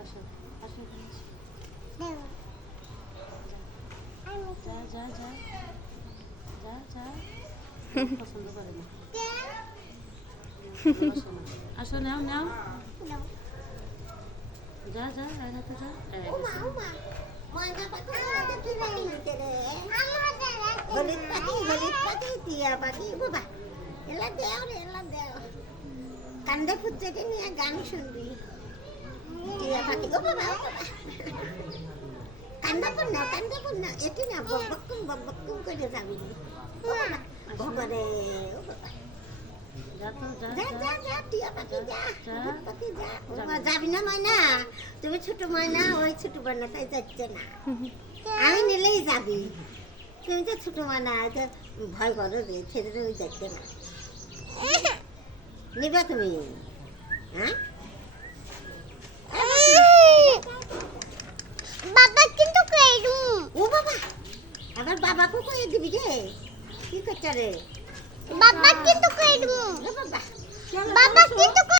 আসো আসো যা যা যা যা যা পছন্দ করে না আসো নাও নাও যা যা এক হাতে যা হলুদ পাখি টিয়া পাখি বাবা এলা দেও রে এলা দেও কান্দে ফুচকে নিয়ে গান শুনবি টিয়া পাখি ও বাবা কান্দা পর না এটি না বকবকুম করে যাবি ভগরে ও বাবা যা তো যা যা যা যা টিয়া পাখি যা হলুদ পাখি যা ও যাবি না ময়না তুমি ছোট ময়না ওই ছোট ময়না তাই যাচ্ছে না আমি নিলেই যাবি তুমি তো ছোট ময়না ভয় করো রে ছেড়ে ওই যাচ্ছে না নিবে তুমি হ্যাঁ বাবা কিন্তু কইরু ও বাবা আবার বাবাকে কয়ে দিবি রে কি করছে রে বাবা কিন্তু কইরু ও বাবা বাবা কিন্তু